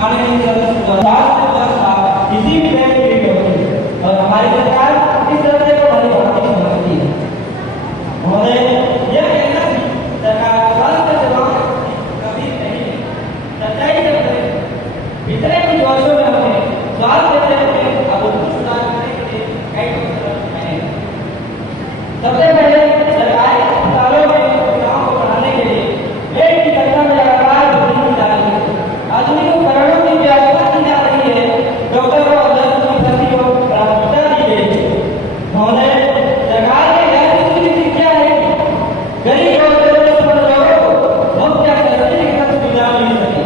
माननीय इसी विषय में होती है और हमारी सरकार इस तरह से को भली भांति समझती है। महोदय, यह कहना भी सरकार स्वास्थ्य सेवाओं कभी नहीं है। सच्चाई से करें, पिछले कुछ वर्षों में हमने स्वास्थ्य क्षेत्र में अभूतपूर्व सुधार करने के लिए कई कदम उठाए हैं। सबसे पहले सरकारी अस्पतालों में सुविधाओं को बढ़ाने के लिए बेड की संख्या में लगातार वृद्धि की जा रही है। आधुनिक उपकरणों की व्यवस्था की जा रही है। डॉक्टरों और नर्सों की भर्ती को प्राथमिकता दी गई है। महोदय, सरकार ने यह सुनिश्चित किया है कि गरीब और जरूरतमंद लोगों को मुफ्त या सस्ती चिकित्सा सुविधा मिल सके।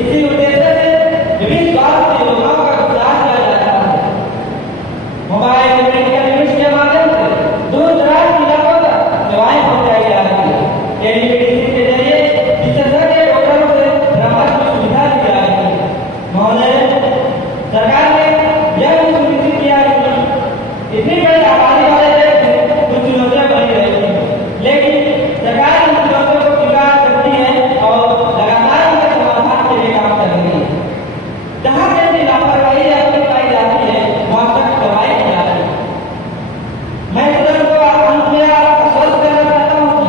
इसी उद्देश्य से विभिन्न स्वास्थ्य योजनाओं का विस्तार किया जा रहा है। मोबाइल मेडिकल यूनिट्स के माध्यम से दूर दराज के इलाकों तक सेवाएं पहुंचाई जा रही है। टेलीमेडिसिन के जरिए विशेषज्ञ डॉक्टरों से परामर्श की सुविधा दी जा रही है। महोदय, सरकार ने यह भी सुनिश्चित किया है कि इतनी बड़ी आबादी वाले देश में कुछ चुनौतियां बनी रहती हैं, लेकिन सरकार इन चुनौतियों को स्वीकार करती है और लगातार उनके समाधान के लिए काम कर रही है। जहाँ भी अपनी लापरवाही या कमी पाई जाती है, वहाँ तक दवाई की जाती है। मैं सदन को अंत में आश्वस्त करना चाहता हूँ कि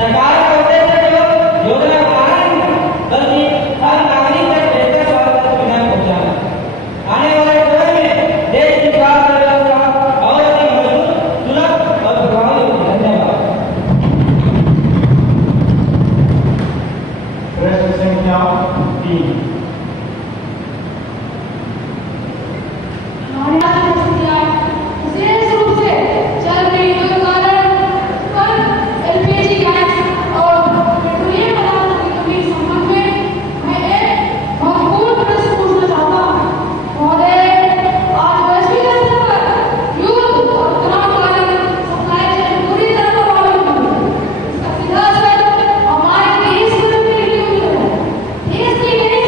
सरकार का उद्देश्य केवल योजना बनाना नहीं, बल्कि हर नागरिक तक बेहतर स्वास्थ्य सुविधाएं पहुंचाना। आने वाले समय में देश की स्वास्थ्य व्यवस्था और अधिक मजबूत, सुलभ और प्रभावी होगी। धन्यवाद। प्रश्न संख्या 3। विशेष रूप से चल रही दुर्घटना पर एलपीजी गैस और पेट्रोलियम पदार्थों की कमी के संबंध में मैं एक महत्वपूर्ण प्रश्न पूछना चाहता हूँ। महोदय, आज वैश्विक स्तर पर युद्ध और तनाव के कारण सप्लाई चेन पूरी तरह प्रभावित हुई है। इसका सीधा असर हमारे देश पर भी है। देश की नई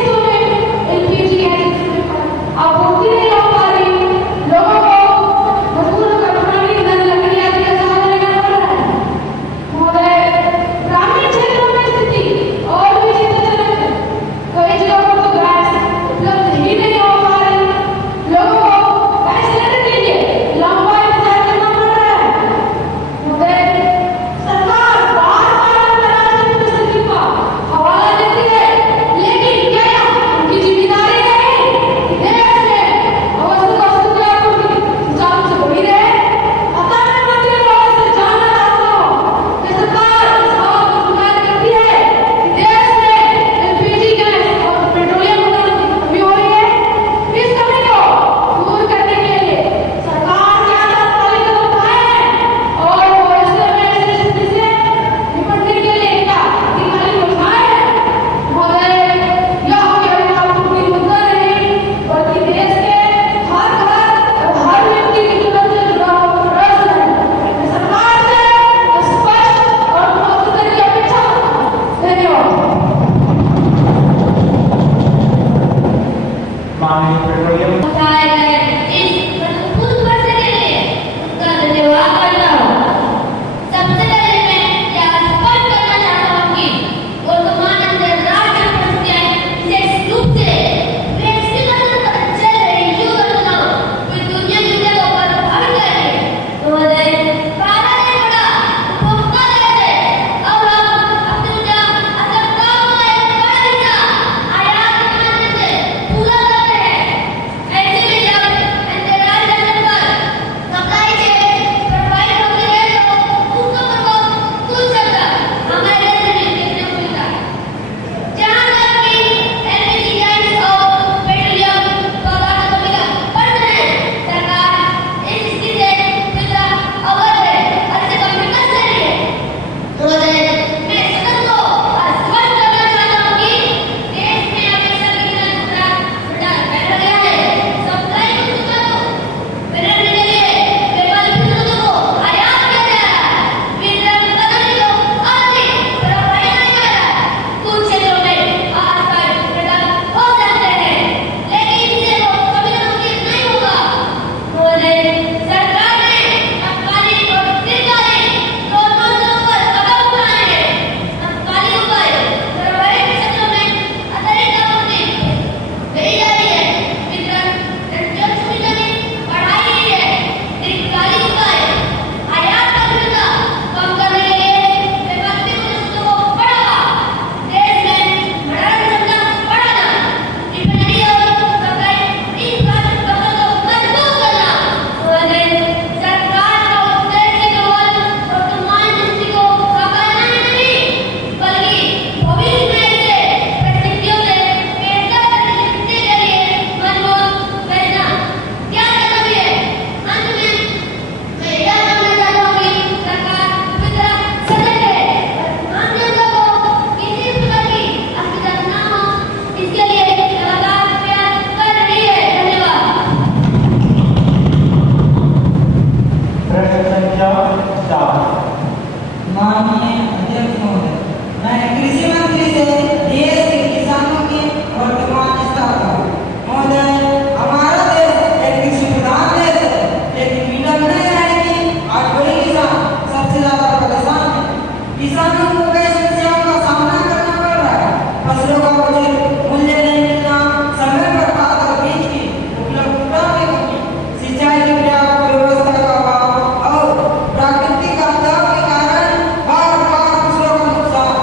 फसलों का उचित मूल्य नहीं मिलना, समय पर खाद और बीज की उपलब्धता में कमी, सिंचाई की पर्याप्त व्यवस्था का अभाव और प्राकृतिक आपदाओं के कारण बार बार फसलों का नुकसान।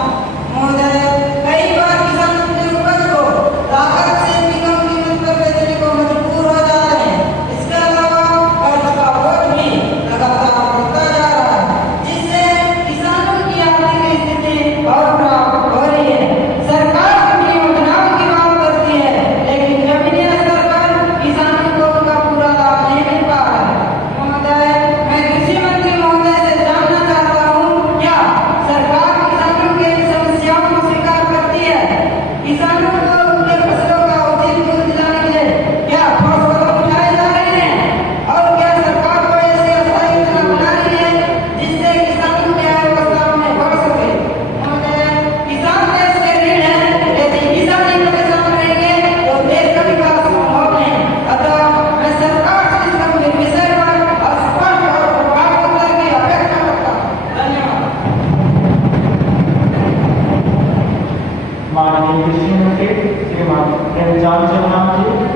महोदय, कई बार किसान अपनी उपज को लागत से भी कम कीमत पर बेचने को मजबूर हो जा रहे हैं। इसके अलावा कर्ज का बोझ भी लगातार बढ़ता जा रहा है, जिससे किसानों की आर्थिक स्थिति और खराब हो रही है। सरकार अपनी योजनाओं की बात करती है, लेकिन जमीनी स्तर पर किसानों को उनका पूरा लाभ नहीं मिल पा रहा है। महोदय, मैं कृषि मंत्री महोदय से जानना चाहता हूँ, क्या सरकार किसानों की इन समस्याओं को स्वीकार करती है? किसानों को उनके फसलों का उचित मूल्य दिलाने के लिए क्या ठोस कदम उठाए जा रहे हैं? और क्या सरकार को ऐसी अस्थायी योजना बना रही है जिससे किसानों की आय व्यवस्था में बढ़ सके? महोदय, किसान देश के रीढ़ हैं, यदि किसान ही परेशान रहेंगे तो देश का विकास संभव नहीं। अतः मैं सरकार से इस गंभीर विषय पर स्पष्ट और प्रभावी उत्तर की अपेक्षा करता हूँ। धन्यवाद। माननीय कृषि मंत्री श्रीमान प्रेमचंद चौहान जी।